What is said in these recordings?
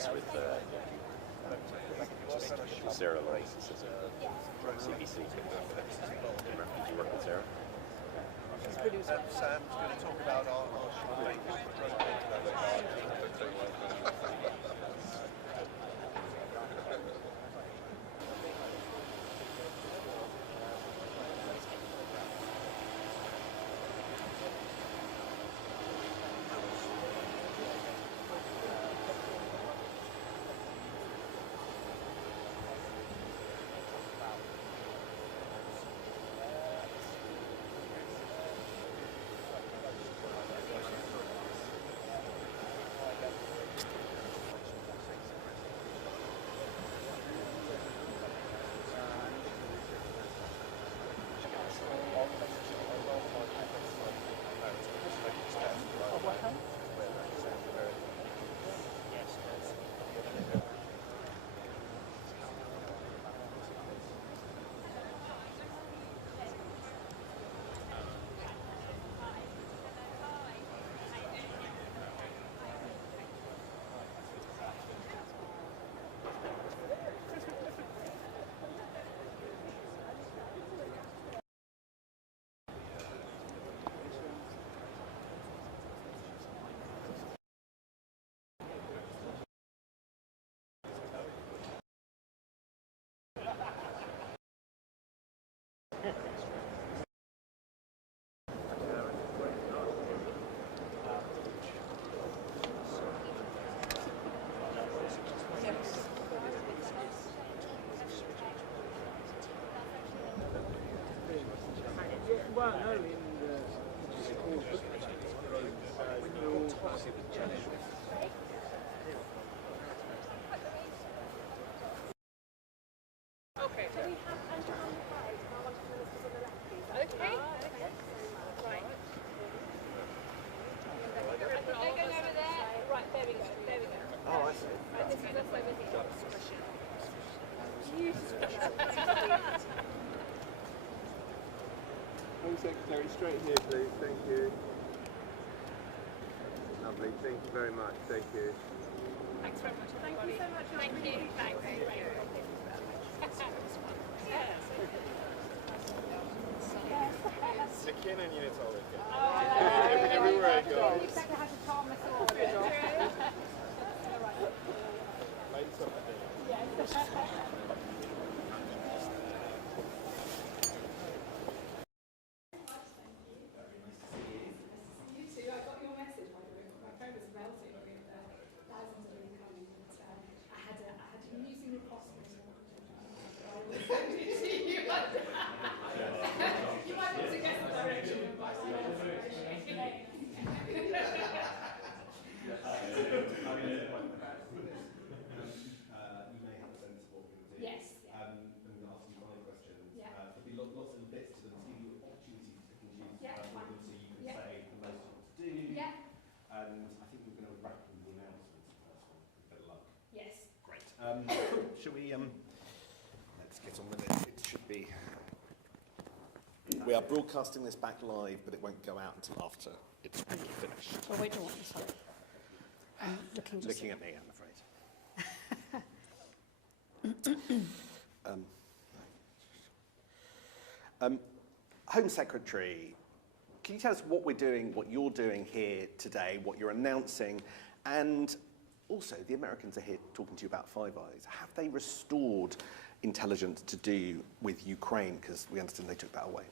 us with Sarah Lawrence as a CBC. Did you work with Sarah? Sam's going to talk about our Well, no, in the school book when you're all okay. So we have Andrew on the right and our wonderful ministers on the left, please. Okay. Right. They're going over there. Right, there we go. There we go. Oh, I see. Right, this is us over here. Home Secretary, straight here, please. Thank you. Lovely. Thank you very much. Thank you. Thanks very much. Thank you so much. Thank you. Thanks. Stick in and units always good. Oh, everywhere I go. You exactly how to calm us all. Lights up, I think. Yes. Shall we, let's get on with it. It should be, we are broadcasting this back live, but it won't go out until after it's finished. Oh, wait, don't want you, sorry. I'm looking at me, I'm afraid. Home Secretary, can you tell us what we're doing, what you're doing here today, what you're announcing, and also, the Americans are here talking to you about Five Eyes. Have they restored intelligence to do with Ukraine? Because we understand they took that away.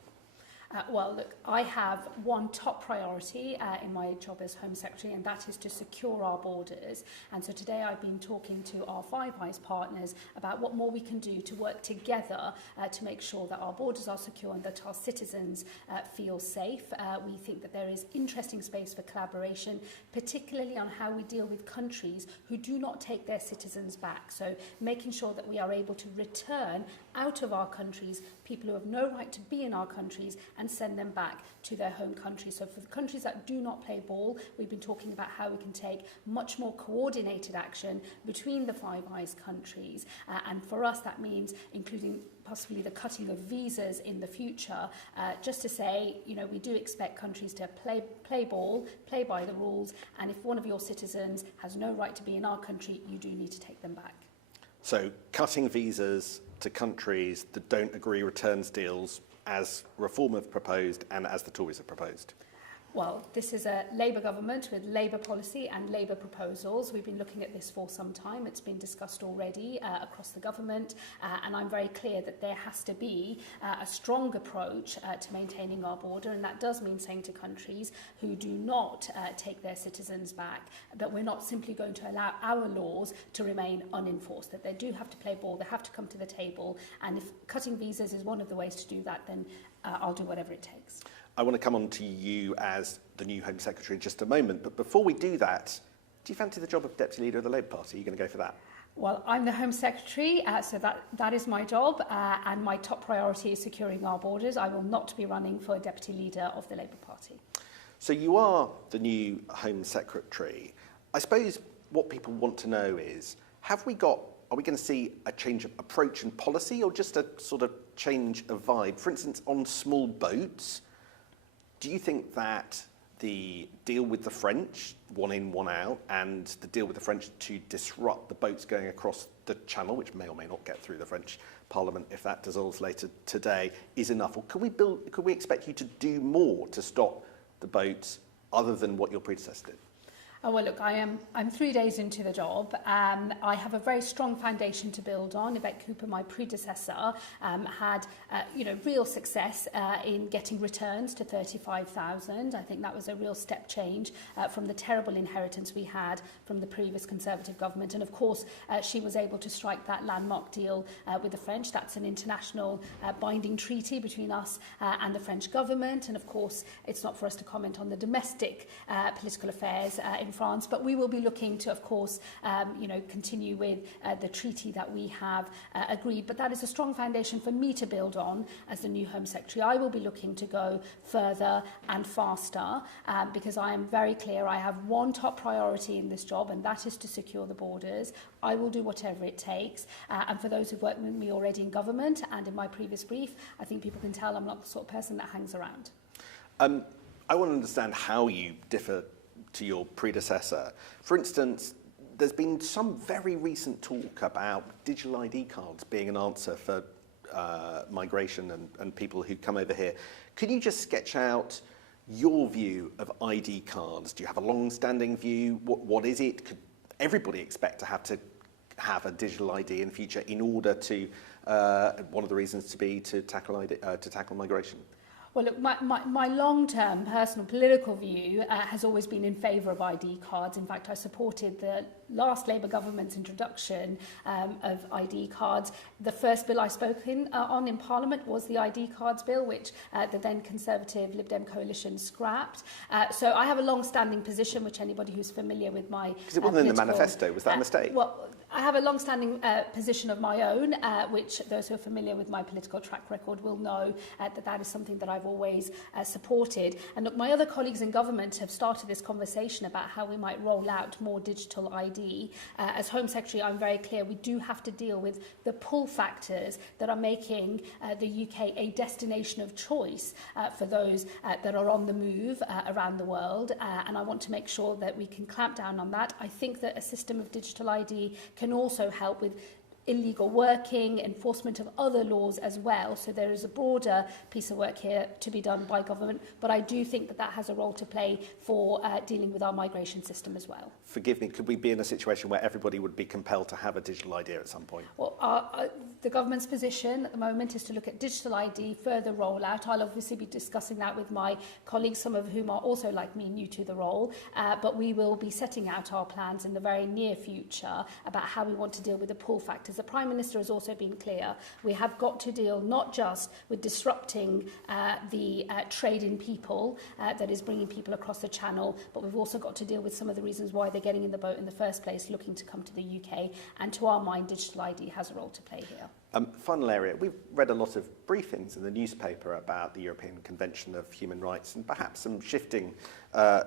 Well, look, I have one top priority in my job as Home Secretary, and that is to secure our borders. And so today I've been talking to our Five Eyes partners about what more we can do to work together to make sure that our borders are secure and that our citizens feel safe. We think that there is interesting space for collaboration, particularly on how we deal with countries who do not take their citizens back. So making sure that we are able to return out of our countries people who have no right to be in our countries and send them back to their home country. So for the countries that do not play ball, we've been talking about how we can take much more coordinated action between the Five Eyes countries. And for us, that means including possibly the cutting of visas in the future, just to say, you know, we do expect countries to play ball, play by the rules, and if one of your citizens has no right to be in our country, you do need to take them back. So cutting visas to countries that don't agree returns deals as Reform have proposed and as the Tories have proposed. Well, this is a Labour government with Labour policy and Labour proposals. We've been looking at this for some time. It's been discussed already across the government, and I'm very clear that there has to be a strong approach to maintaining our border, and that does mean saying to countries who do not take their citizens back that we're not simply going to allow our laws to remain unenforced, that they do have to play ball, they have to come to the table, and if cutting visas is one of the ways to do that, then I'll do whatever it takes. I want to come on to you as the new Home Secretary in just a moment, but before we do that, do you fancy the job of Deputy Leader of the Labour Party? Are you going to go for that? Well, I'm the Home Secretary, so that is my job, and my top priority is securing our borders. I will not be running for Deputy Leader of the Labour Party. So you are the new Home Secretary. I suppose what people want to know is, are we going to see a change of approach and policy, or just a sort of change of vibe? For instance, on small boats, do you think that the deal with the French, one in, one out, and the deal with the French to disrupt the boats going across the Channel, which may or may not get through the French Parliament if that dissolves later today, is enough? Or could we expect you to do more to stop the boats other than what your predecessor did? Oh, well, look, I'm 3 days into the job. I have a very strong foundation to build on. Yvette Cooper, my predecessor, had real success in getting returns to 35,000. I think that was a real step change from the terrible inheritance we had from the previous Conservative government. And of course, she was able to strike that landmark deal with the French. That's an international binding treaty between us and the French government. And of course, it's not for us to comment on the domestic political affairs in France, but we will be looking to, of course, continue with the treaty that we have agreed. But that is a strong foundation for me to build on as the new Home Secretary. I will be looking to go further and faster because I am very clear I have one top priority in this job, and that is to secure the borders. I will do whatever it takes. And for those who've worked with me already in government and in my previous brief, I think people can tell I'm not the sort of person that hangs around. I want to understand how you differ to your predecessor. For instance, there's been some very recent talk about digital ID cards being an answer for migration and people who come over here. Can you just sketch out your view of ID cards? Do you have a long-standing view? What is it? Could everybody expect to have a digital ID in the future in order to, one of the reasons to be to tackle migration? Well, look, my long-term personal political view has always been in favour of ID cards. In fact, I supported the last Labour government's introduction of ID cards. The first bill I spoke on in Parliament was the ID cards bill, which the then Conservative Lib Dem coalition scrapped. So I have a long-standing position, which anybody who's familiar with my because it wasn't in the manifesto, was that a mistake? Well, I have a long-standing position of my own, which those who are familiar with my political track record will know that is something that I've always supported. And look, my other colleagues in government have started this conversation about how we might roll out more digital ID. As Home Secretary, I'm very clear we do have to deal with the pull factors that are making the UK a destination of choice for those that are on the move around the world. And I want to make sure that we can clamp down on that. I think that a system of digital ID can also help with illegal working, enforcement of other laws as well. So there is a broader piece of work here to be done by government, but I do think that has a role to play for dealing with our migration system as well. Forgive me, could we be in a situation where everybody would be compelled to have a digital ID at some point? Well, the government's position at the moment is to look at digital ID, further rollout. I'll obviously be discussing that with my colleagues, some of whom are also, like me, new to the role, but we will be setting out our plans in the very near future about how we want to deal with the pull factors. The Prime Minister has also been clear we have got to deal not just with disrupting the trade in people that is bringing people across the Channel, but we've also got to deal with some of the reasons why they're getting in the boat in the first place, looking to come to the UK. And to our mind, digital ID has a role to play here. Final area, we've read a lot of briefings in the newspaper about the European Convention of Human Rights and perhaps some shifting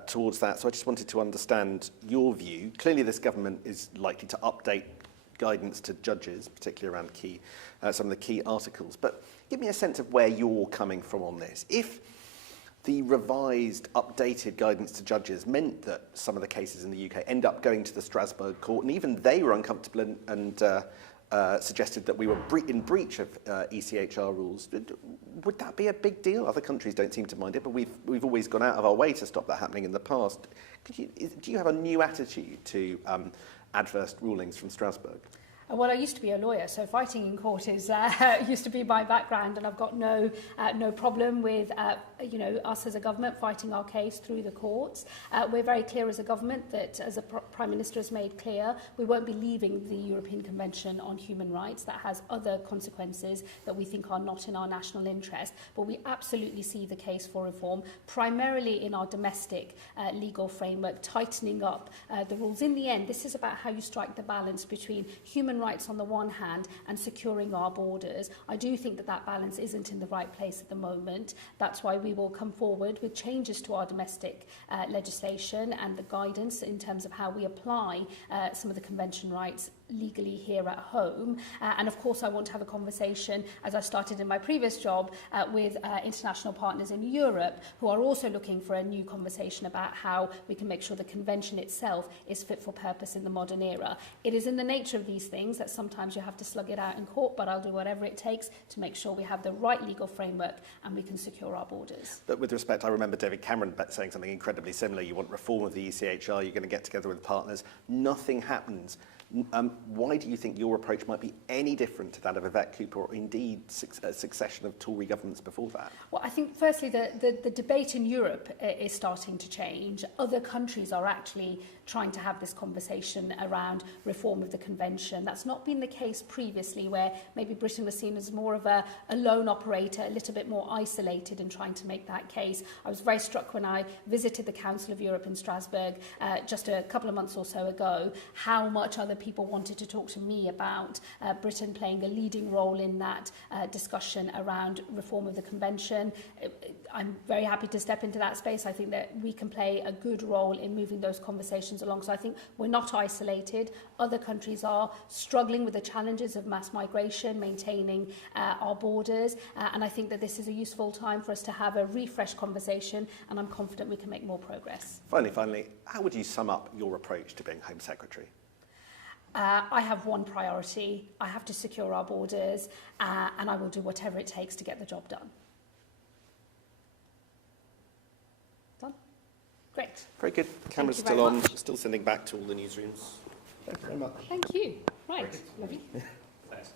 towards that. So I just wanted to understand your view. Clearly this government is likely to update guidance to judges, particularly around some of the key articles. But give me a sense of where you're coming from on this. If the revised, updated guidance to judges meant that some of the cases in the UK end up going to the Strasbourg court, and even they were uncomfortable and suggested that we were in breach of ECHR rules, would that be a big deal? Other countries don't seem to mind it, but we've always gone out of our way to stop that happening in the past. Do you have a new attitude to adverse rulings from Strasbourg? Well, I used to be a lawyer, so fighting in court is used to be my background, and I've got no problem with us as a government fighting our case through the courts. We're very clear as a government that, as a Prime Minister has made clear, we won't be leaving the European Convention on Human Rights. That has other consequences that we think are not in our national interest, but we absolutely see the case for reform, primarily in our domestic legal framework, tightening up the rules. In the end, this is about how you strike the balance between human rights on the one hand and securing our borders. I do think that that balance isn't in the right place at the moment. That's why we will come forward with changes to our domestic legislation and the guidance in terms of how we apply some of the convention rights legally here at home. And of course I want to have a conversation, as I started in my previous job, with international partners in Europe who are also looking for a new conversation about how we can make sure the convention itself is fit for purpose in the modern era. It is in the nature of these things that sometimes you have to slug it out in court, but I'll do whatever it takes to make sure we have the right legal framework and we can secure our borders. But with respect, I remember David Cameron saying something incredibly similar. You want reform of the ECHR, you're going to get together with partners. Nothing happens. Why do you think your approach might be any different to that of Yvette Cooper or indeed a succession of Tory governments before that? Well, I think firstly the debate in Europe is starting to change. Other countries are actually trying to have this conversation around reform of the convention. That's not been the case previously, where maybe Britain was seen as more of a lone operator, a little bit more isolated in trying to make that case. I was very struck when I visited the Council of Europe in Strasbourg just a couple of months or so ago, how much other people wanted to talk to me about Britain playing a leading role in that discussion around reform of the convention. I'm very happy to step into that space. I think that we can play a good role in moving those conversations along. So I think we're not isolated. Other countries are struggling with the challenges of mass migration, maintaining our borders. And I think that this is a useful time for us to have a refresh conversation, and I'm confident we can make more progress. Finally, how would you sum up your approach to being Home Secretary? I have one priority. I have to secure our borders, and I will do whatever it takes to get the job done. Done? Great. Very good. Camera's you very still on, much. still sending back to all the newsrooms. Thank you very much. Thank you. Right. Lovely. Thanks,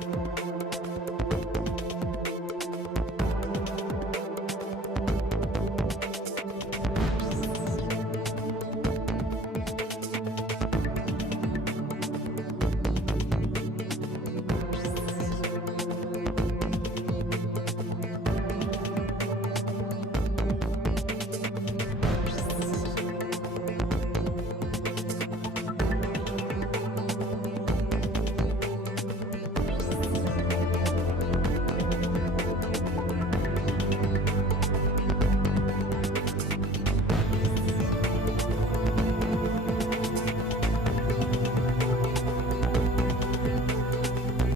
Dan.